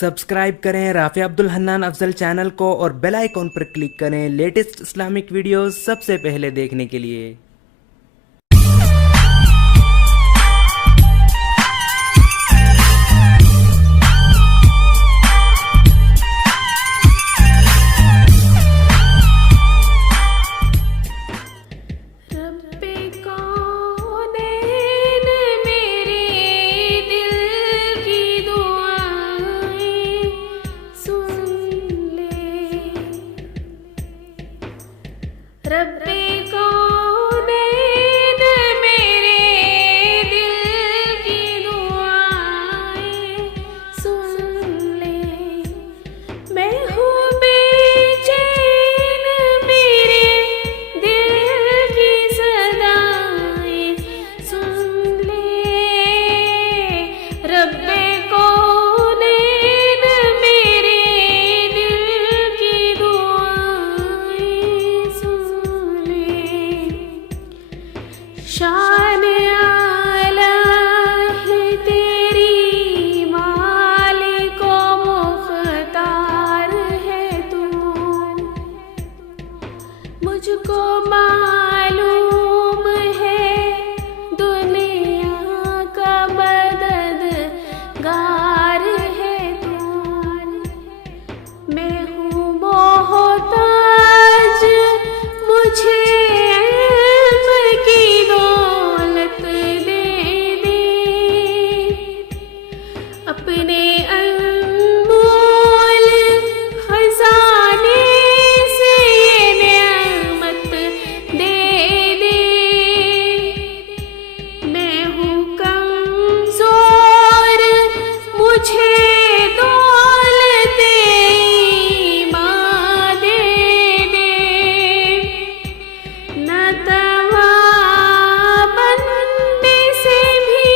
Subscribe करें Rafi Abdul Hannan Afzal channel को और बेल आइकॉन पर क्लिक करें लेटेस्ट इस्लामिक वीडियोस सबसे पहले देखने के लिए। रब्बे कौनैन मेरे दिल की दुआएं सुन ले। मैं हूँ बेचैन मेरे दिल की सदाएं सुन ले। रब्बे कौनैन मेरे दिल की दुआएं शान आला है तेरी मालिको मुख्तार है तू। मुझको मालूम है दुनिया का मददगार है तू। मैं हूँ मोहताज मुझे अपने अनमोल खजाने से ये नेमत दे दे। मैं हूँ कमज़ोर मुझे दौलत ईमान दे दे। न तवा बनने से भी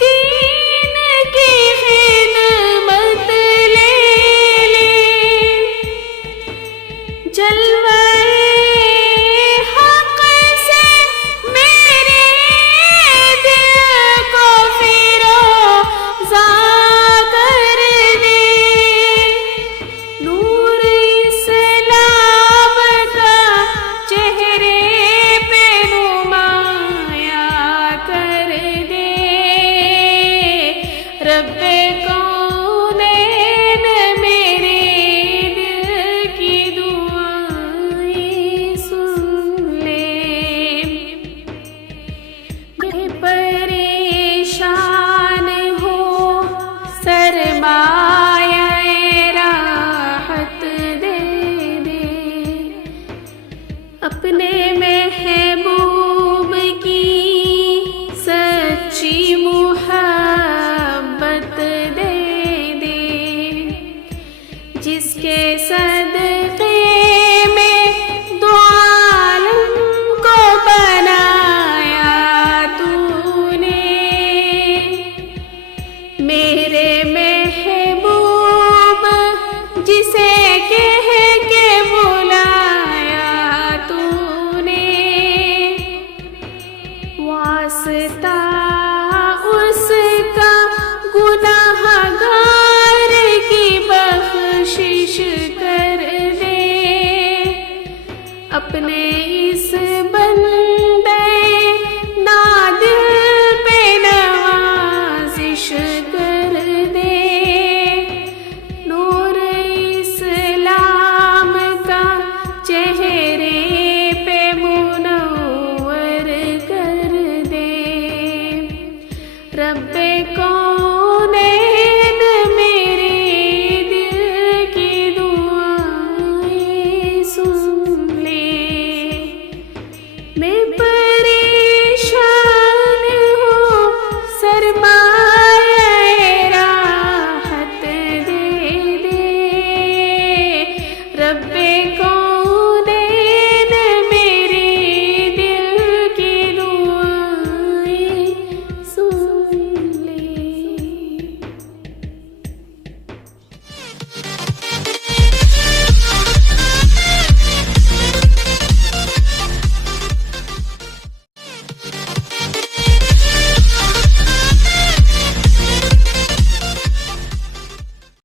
दीन की खिदमत ले ले। जलवाए हक़ से मेरे दिल को फिरोज़ा कर दे। नूर इस्लाम का चेहरे पे नुमाया कर दे। रब्बे कौनैन मेरे दिल की दुआएं सुन ले। मैं परेशान हूँ सरमाया राहत दे दे। अपने महबूब की सच्ची मोहब्बत दे दे। जिसके सदक़े में दो आलम को बनाया तूने। मेरे महबूब जिसे कह के बुलाया तूने। वास्ता उसका गुनाहगार की बख्शिश कर दे। अपने